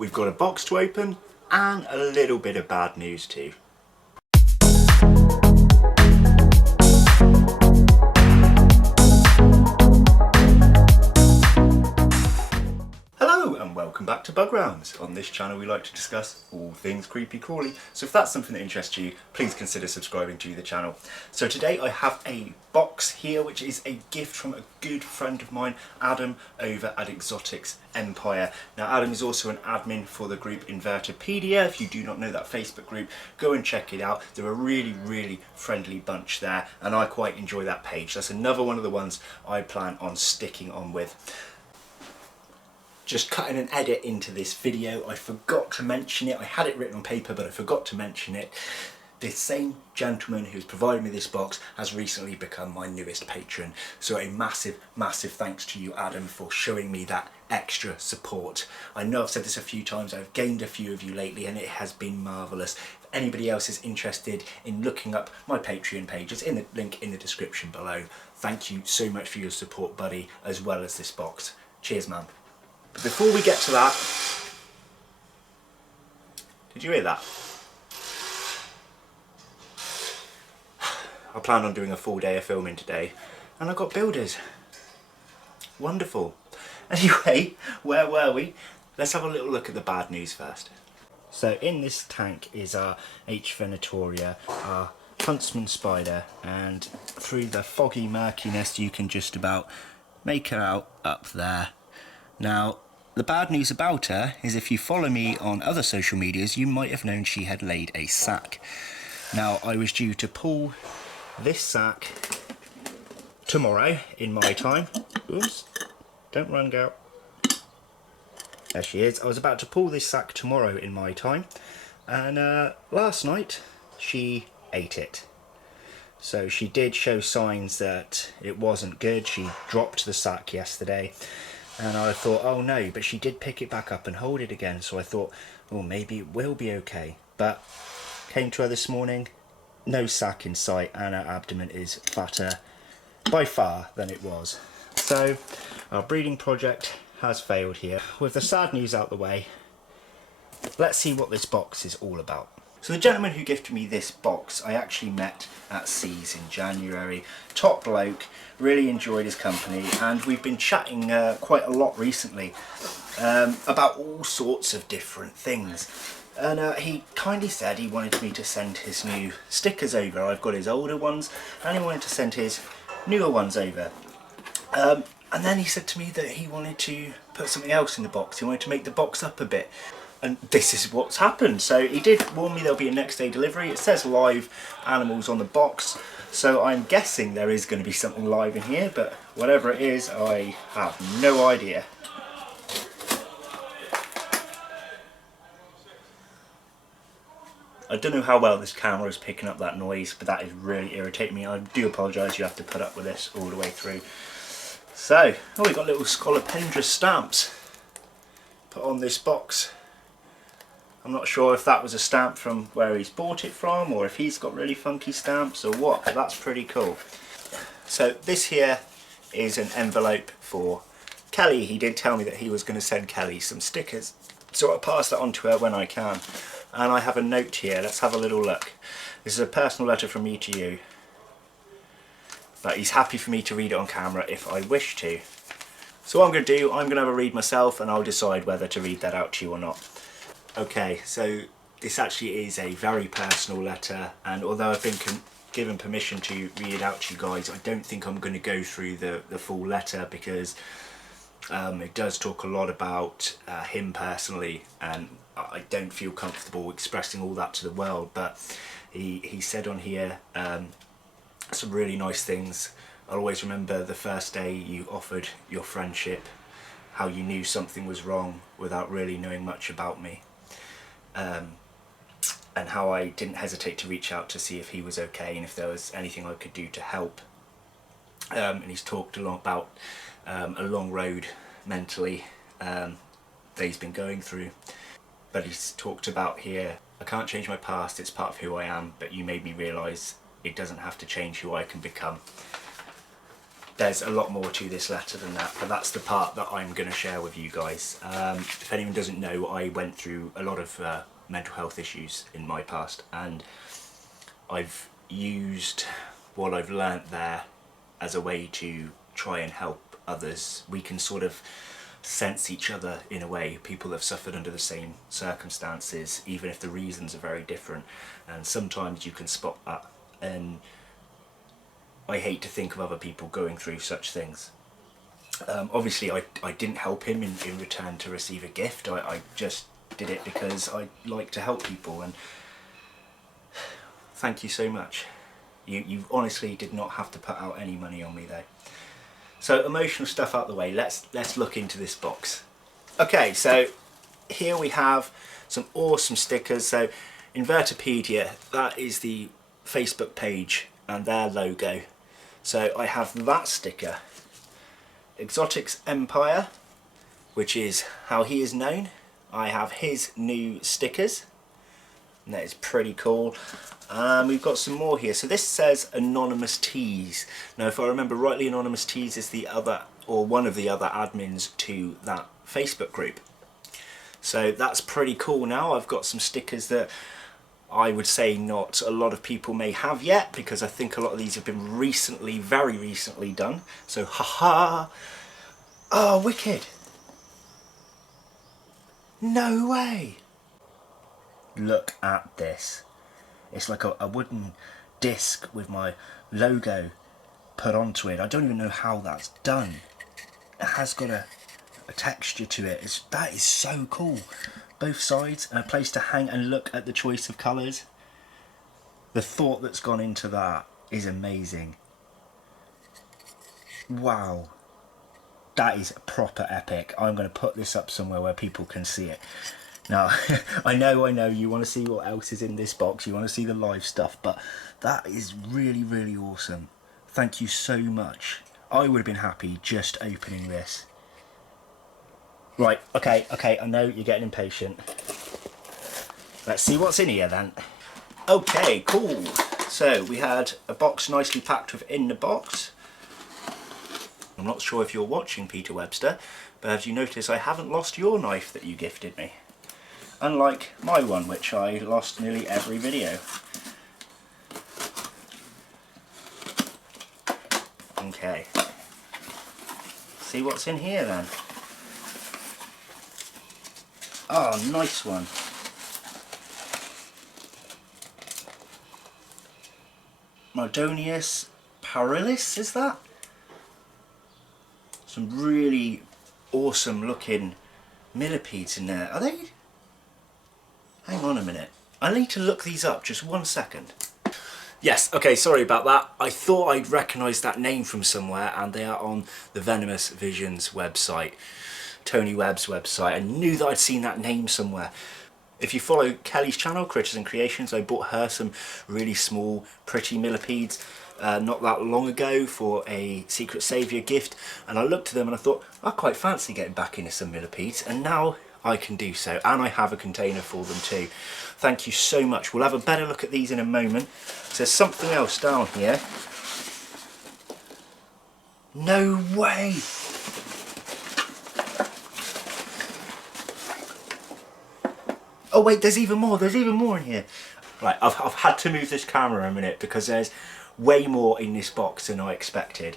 we've got a box to open and a little bit of bad news too. Hello and welcome back to Bug Rounds. On this channel we like to discuss all things creepy crawly, so if that's something that interests you, please consider subscribing to the channel. So today I have a box here which is a gift from a good friend of mine, Adam, over at Exotics Empire. Now Adam is also an admin for the group Hvenatoria. If you do not know that Facebook group, go and check it out. They're a really friendly bunch there and I quite enjoy that page. That's another one of the ones I plan on sticking on with. Just cutting an edit into this video, I forgot to mention it. I had it written on paper but I forgot to mention it. This same gentleman who's provided me this box has recently become my newest patron. So a massive thanks to you, Adam, for showing me that extra support. I know I've said this a few times, I've gained a few of you lately and it has been marvellous. If anybody else is interested in looking up my Patreon page, it's in the link in the description below. Thank you so much for your support, buddy, as well as this box. Cheers, man. But before we get to that, did you hear that? I plan on doing a full day of filming today and I got builders. Wonderful. Anyway, where were we? Let's have a little look at the bad news first. So in this tank is our Hvenatoria, our huntsman spider, and through the foggy murkiness you can just about make her out up there. Now, the bad news about her is if you follow me on other social medias, you might have known she had laid a sack. Now, I was due to pull this sack tomorrow in my time. Oops, don't run, girl. There she is. I was about to pull this sack tomorrow in my time, and last night she ate it. So she did show signs that it wasn't good. She dropped the sack yesterday. And I thought, oh no, but she did pick it back up and hold it again. So I thought, well, maybe it will be okay. But came to her this morning, no sack in sight, and her abdomen is fatter by far than it was. So our breeding project has failed here. With the sad news out the way, let's see what this box is all about. So the gentleman who gifted me this box, I actually met at Seas in January. Top bloke, really enjoyed his company, and we've been chatting quite a lot recently about all sorts of different things. And he kindly said he wanted me to send his new stickers over. I've got his older ones, and he wanted to send his newer ones over. And then he said to me that he wanted to put something else in the box. He wanted to make the box up a bit. And this is what's happened. So he did warn me there'll be a next day delivery. It says live animals on the box, so I'm guessing there is going to be something live in here, but whatever it is, I have no idea. I don't know how well this camera is picking up that noise, but that is really irritating me. I do apologise, you have to put up with this all the way through. So, oh, we've got little Scolopendra stamps put on this box. I'm not sure if that was a stamp from where he's bought it from, or if he's got really funky stamps or what, but that's pretty cool. So this here is an envelope for Kelly. He did tell me that he was going to send Kelly some stickers, so I'll pass that on to her when I can. And I have a note here, let's have a little look. This is a personal letter from me to you, but he's happy for me to read it on camera if I wish to. So what I'm going to do, I'm going to have a read myself and I'll decide whether to read that out to you or not. Okay, so this actually is a very personal letter, and although I've been given permission to read it out to you guys, I don't think I'm going to go through the full letter because it does talk a lot about him personally, and I don't feel comfortable expressing all that to the world. But he said on here some really nice things. I'll always remember the first day you offered your friendship, how you knew something was wrong without really knowing much about me. And how I didn't hesitate to reach out to see if he was okay and if there was anything I could do to help. And he's talked a lot about a long road mentally that he's been going through. But he's talked about here, I can't change my past, it's part of who I am, but you made me realise it doesn't have to change who I can become. there's a lot more to this letter than that, but that's the part that I'm going to share with you guys. If anyone doesn't know, I went through a lot of mental health issues in my past, and I've used what I've learnt there as a way to try and help others. We can sort of sense each other in a way. People have suffered under the same circumstances, even if the reasons are very different, and sometimes you can spot that. And I hate to think of other people going through such things. Obviously I didn't help him in return to receive a gift. I just did it because I like to help people, and thank you so much. You honestly did not have to put out any money on me though. So emotional stuff out the way, let's look into this box. Okay, so here we have some awesome stickers. So Hvenatoria, that is the Facebook page and their logo. So I have that sticker. Exotics Empire, which is how he is known. I have his new stickers, and that is pretty cool. We've got some more here. So this says Anonymous Tees. Now if I remember rightly, Anonymous Tees is the other, or one of the other admins to that Facebook group. So that's pretty cool. Now I've got some stickers that I would say not a lot of people may have yet, because I think a lot of these have been recently, very recently done. So haha. Oh, wicked. No way. Look at this. It's like a wooden disc with my logo put onto it. I don't even know how that's done. It has got a texture to it. That is so cool. Both sides, and a place to hang, and look at the choice of colours. The thought that's gone into that is amazing. Wow. That is proper epic. I'm going to put this up somewhere where people can see it. Now, I know you want to see what else is in this box. You want to see the live stuff, but that is really, really awesome. Thank you so much. I would have been happy just opening this. Right, okay, I know you're getting impatient. Let's see what's in here then. Okay, cool. So we had a box nicely packed within the box. I'm not sure if you're watching, Peter Webster, but as you notice, I haven't lost your knife that you gifted me. Unlike my one, which I lost nearly every video. Okay. See what's in here then. Oh, nice one. Modonius Parilis, is that? Some really awesome looking millipedes in there. Are they? Hang on a minute. I need to look these up, just 1 second. Yes, okay, sorry about that. I thought I'd recognise that name from somewhere, and they are on the Venomous Visions website, Tony Webb's website. I knew that I'd seen that name somewhere. If you follow Kelly's channel, Critters and Creations, I bought her some really small, pretty millipedes not that long ago for a Secret Saviour gift, and I looked at them and I thought, I quite fancy getting back into some millipedes, and now I can do so, and I have a container for them too. Thank you so much. We'll have a better look at these in a moment. There's something else down here. No way! Oh wait, there's even more in here. Right, I've had to move this camera a minute because there's way more in this box than I expected.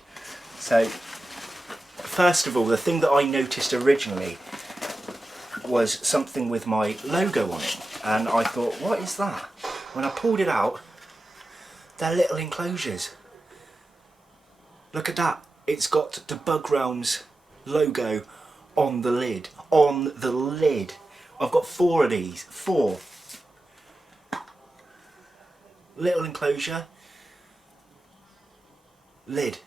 So, first of all, the thing that I noticed originally was something with my logo on it, and I thought, what is that? When I pulled it out, they're little enclosures. Look at that, it's got the Bug Realms logo on the lid. On the lid. I've got 4 of these, 4. Little enclosure, lid.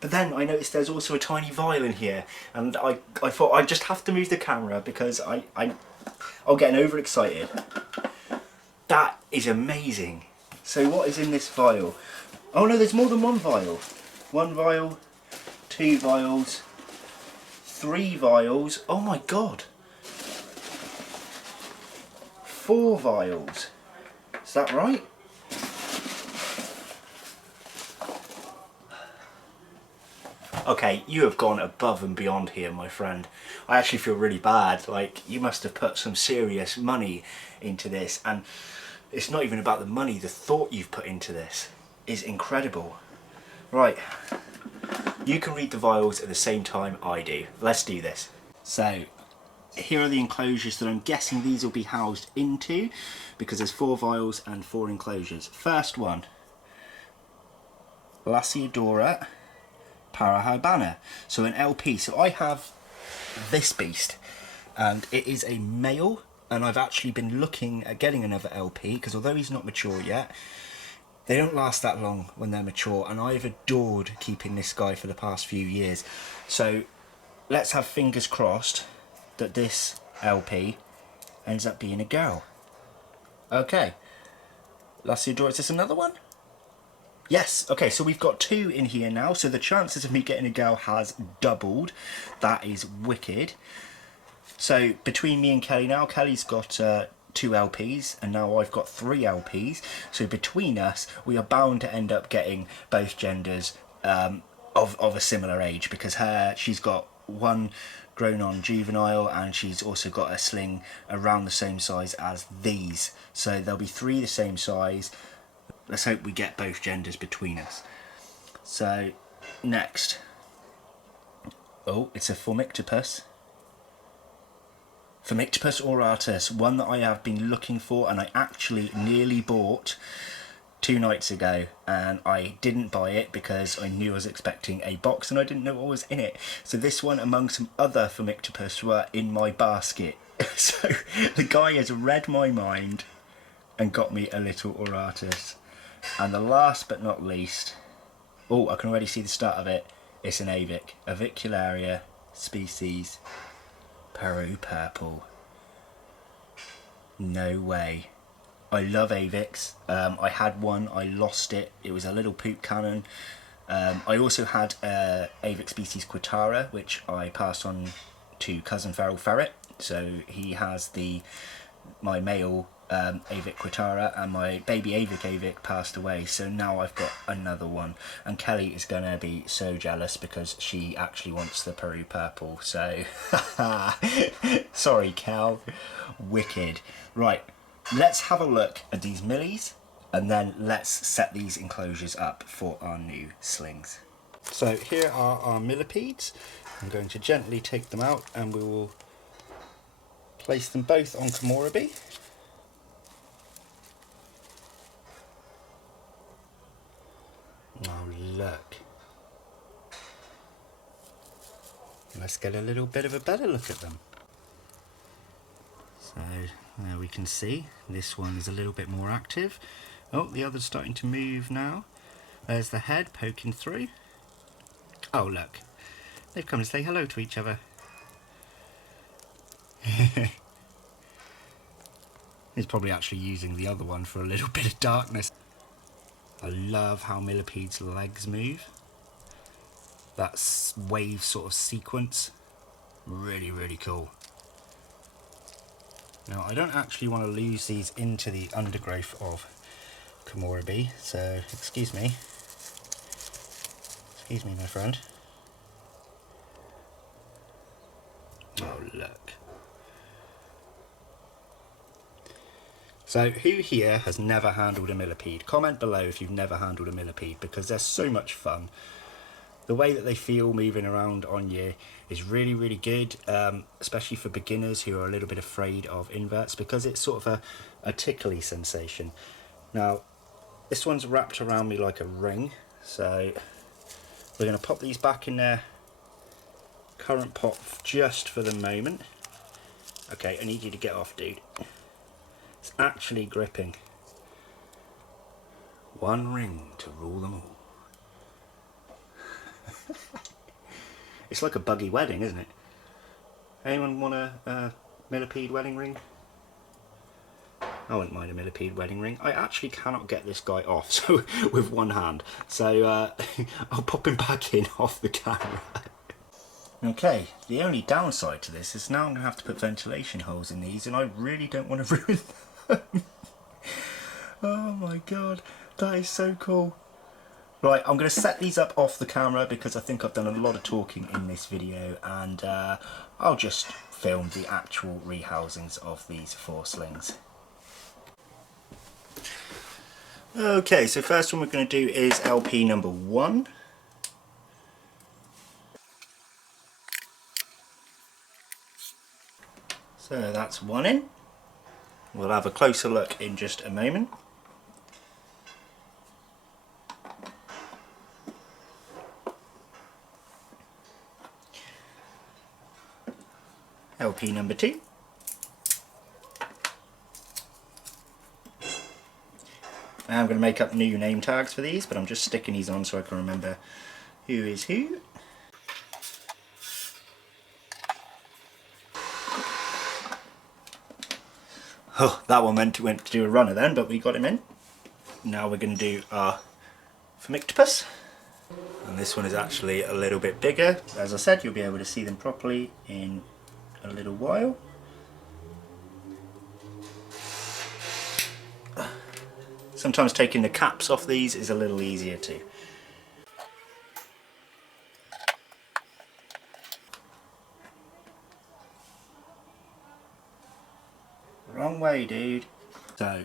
But then I noticed there's also a tiny vial in here, and I thought I'd just have to move the camera because I'll get overexcited. That is amazing. So what is in this vial? Oh no, there's more than one vial. 1 vial, 2 vials, 3 vials. Oh my god. 4 vials. Is that right? Okay, you have gone above and beyond here, my friend. I actually feel really bad. Like, you must have put some serious money into this, and it's not even about the money. The thought you've put into this is incredible. Right, you can read the vials at the same time I do. Let's do this. So, here are the enclosures that I'm guessing these will be housed into, because there's 4 vials and 4 enclosures. First one, Hvenatoria Parahybana. So an LP. So I have this beast, and it is a male, and I've actually been looking at getting another LP, because although he's not mature yet, they don't last that long when they're mature, and I've adored keeping this guy for the past few years. So let's have fingers crossed that this LP ends up being a girl. Okay, Hvenatoria, is this another one? Yes, okay, so we've got 2 in here now, so the chances of me getting a girl has doubled. That is wicked. So between me and Kelly now, Kelly's got 2 LPs, and now I've got 3 LPs. So between us, we are bound to end up getting both genders of a similar age, because she's got one grown on juvenile, and she's also got a sling around the same size as these. So there'll be 3 the same size. Let's hope we get both genders between us. So, next. Oh, it's a Phormictopus. Phormictopus auratus, one that I have been looking for, and I actually nearly bought 2 nights ago, and I didn't buy it because I knew I was expecting a box and I didn't know what was in it. So this one, among some other Phormictopus, were in my basket. So the guy has read my mind and got me a little auratus. And the last but not least, oh, I can already see the start of it. It's an avic, Avicularia species, Peru purple. No way. I love avics. I had one, I lost it. It was a little poop cannon. I also had avic species Quitara, which I passed on to cousin Feral Ferret. So he has my male avic Quitara, and my baby avic passed away, so now I've got another one, and Kelly is gonna be so jealous because she actually wants the Peru purple. So sorry Kel, wicked. Right, let's have a look at these millies, and then let's set these enclosures up for our new slings. So here are our millipedes. I'm going to gently take them out, and we will place them both on Komorebi. Oh look. Let's get a little bit of a better look at them. So there we can see this one is a little bit more active. Oh, the other's starting to move now. There's the head poking through. Oh look, they've come to say hello to each other. He's probably actually using the other one for a little bit of darkness. I love how Millipedes' legs move. That wave sort of sequence. Really, really cool. Now, I don't actually want to lose these into the undergrowth of Komorebi, so excuse me. Excuse me, my friend. Oh, look. So who here has never handled a millipede? Comment below if you've never handled a millipede, because they're so much fun. The way that they feel moving around on you is really, really good, especially for beginners who are a little bit afraid of inverts, because it's sort of a tickly sensation. Now, this one's wrapped around me like a ring, so we're going to pop these back in their current pot just for the moment. Okay, I need you to get off, dude. It's actually gripping. One ring to rule them all. It's like a buggy wedding, isn't it? Anyone want a millipede wedding ring? I wouldn't mind a millipede wedding ring. I actually cannot get this guy off so with one hand. So I'll pop him back in off the camera. Okay, the only downside to this is now I'm going to have to put ventilation holes in these, and I really don't want to ruin them. Oh my god, that is so cool. Right, I'm going to set these up off the camera because I think I've done a lot of talking in this video, and I'll just film the actual rehousings of these 4 slings. Okay, so first one we're going to do is LP number 1. So that's 1 in. We'll have a closer look in just a moment. LP number 2. I'm going to make up new name tags for these, but I'm just sticking these on so I can remember who is who. Oh, that one went to do a runner then, but we got him in. Now we're going to do our Hvenatoria. And this one is actually a little bit bigger. As I said, you'll be able to see them properly in a little while. Sometimes taking the caps off these is a little easier too. Wrong way, dude. So,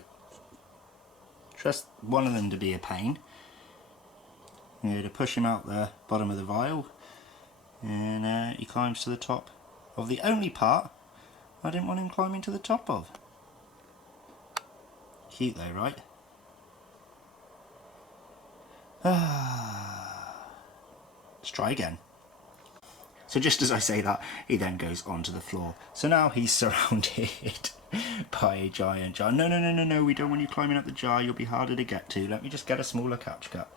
trust one of them to be a pain. You know, to push him out the bottom of the vial, and he climbs to the top of the only part I didn't want him climbing to the top of. Cute though, right? Let's try again. So just as I say that, he then goes onto the floor. So now he's surrounded by a giant jar. No, no, no, no, no, we don't want you climbing up the jar. You'll be harder to get to. Let me just get a smaller catch cut.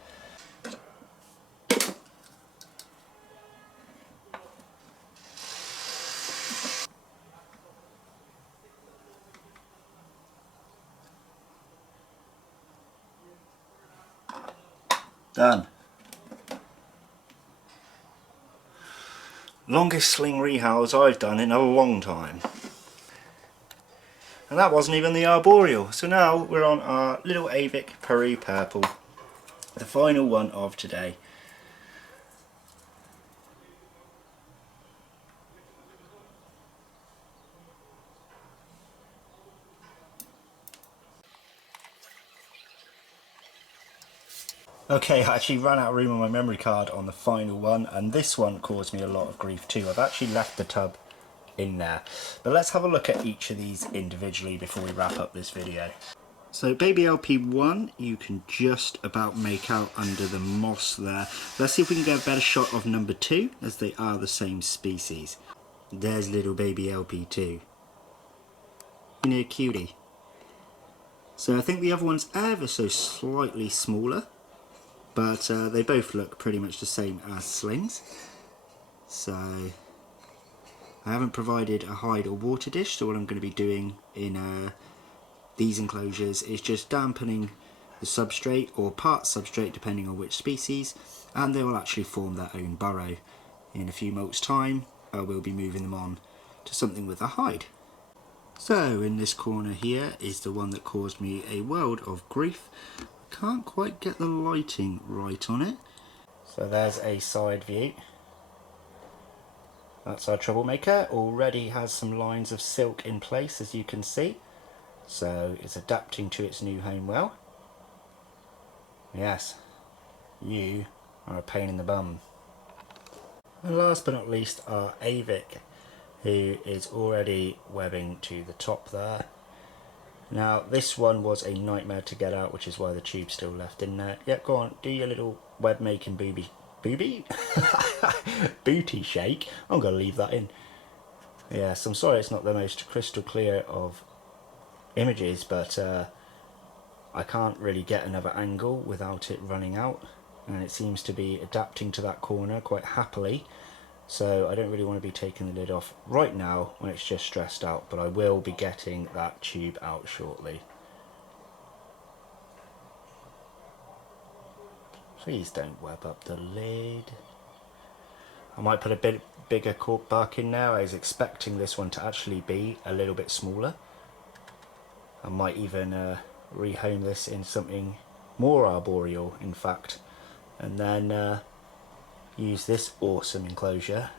Done. Longest sling rehouse I've done in a long time. And that wasn't even the arboreal. So now we're on our little Avic Peru Purple, the final one of today. Okay, I actually ran out of room on my memory card on the final one, and this one caused me a lot of grief too. I've actually left the tub in there. But let's have a look at each of these individually before we wrap up this video. So baby LP1, you can just about make out under the moss there. Let's see if we can get a better shot of number 2, as they are the same species. There's little baby LP2. You know, cutie. So I think the other one's ever so slightly smaller, but they both look pretty much the same as slings. So I haven't provided a hide or water dish, so what I'm going to be doing in these enclosures is just dampening the substrate, or part substrate depending on which species, and they will actually form their own burrow. In a few months time I will be moving them on to something with a hide. So in this corner here is the one that caused me a world of grief. Can't quite get the lighting right on it. So there's a side view. That's our troublemaker. Already has some lines of silk in place, as you can see. So it's adapting to its new home well. Yes, you are a pain in the bum. And last but not least, our Avic, who is already webbing to the top there. Now this one was a nightmare to get out, which is why the tube's still left in there. Yeah, go on, do your little web making booty shake. I'm going to leave that in. Yes, I'm sorry it's not the most crystal clear of images, but I can't really get another angle without it running out, and it seems to be adapting to that corner quite happily. So I don't really want to be taking the lid off right now when it's just stressed out, but I will be getting that tube out shortly. Please don't web up the lid. I might put a bit bigger cork bark in there. I was expecting this one to actually be a little bit smaller. I might even rehome this in something more arboreal, in fact. and then use this awesome enclosure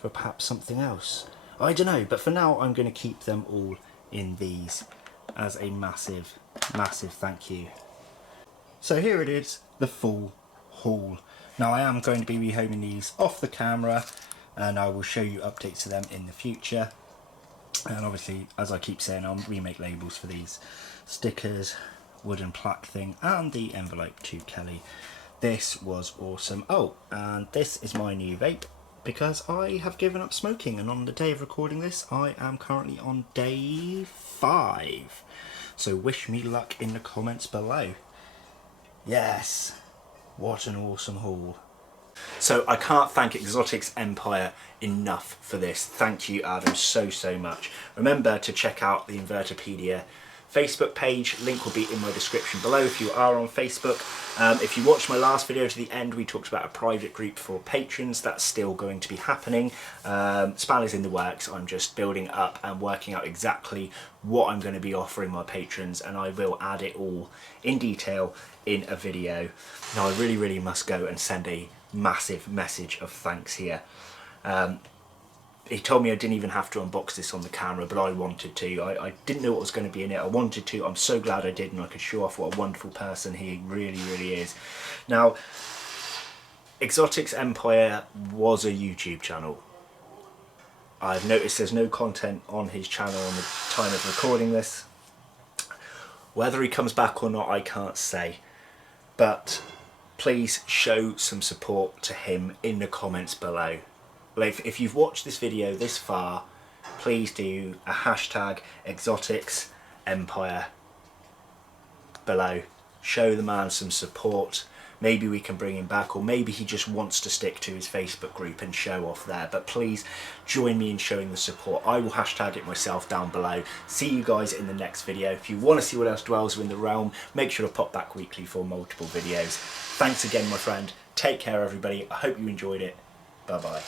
for perhaps something else. I don't know, but for now I'm going to keep them all in these as a massive thank you. So here it is, the full haul. Now I am going to be rehoming these off the camera, and I will show you updates to them in the future. And obviously, as I keep saying, I'll remake labels for these stickers, wooden plaque thing, and the envelope to Kelly. This was awesome. Oh, and this is my new vape, because I have given up smoking, and on the day of recording this I am currently on day 5. So wish me luck in the comments below. Yes, what an awesome haul. So I can't thank Exotics Empire enough for this. Thank you, Adam, so much. Remember to check out the Hvenatoria Facebook page. Link will be in my description below if you are on Facebook. If you watched my last video to the end, we talked about a private group for patrons. That's still going to be happening. Span is in the works. I'm just building up and working out exactly what I'm going to be offering my patrons, and I will add it all in detail in a video. Now I really must go and send a massive message of thanks here. He told me I didn't even have to unbox this on the camera, but I wanted to. I didn't know what was going to be in it. I wanted to. I'm so glad I did, and I could show off what a wonderful person he really is. Now, Exotics Empire was a YouTube channel. I've noticed there's no content on his channel on the time of recording this. Whether he comes back or not, I can't say. But please show some support to him in the comments below. If you've watched this video this far, please do a hashtag Exotics Empire below. Show the man some support. Maybe we can bring him back, or maybe he just wants to stick to his Facebook group and show off there. But please join me in showing the support. I will hashtag it myself down below. See you guys in the next video. If you want to see what else dwells within the realm, make sure to pop back weekly for multiple videos. Thanks again, my friend. Take care, everybody. I hope you enjoyed it. Bye bye.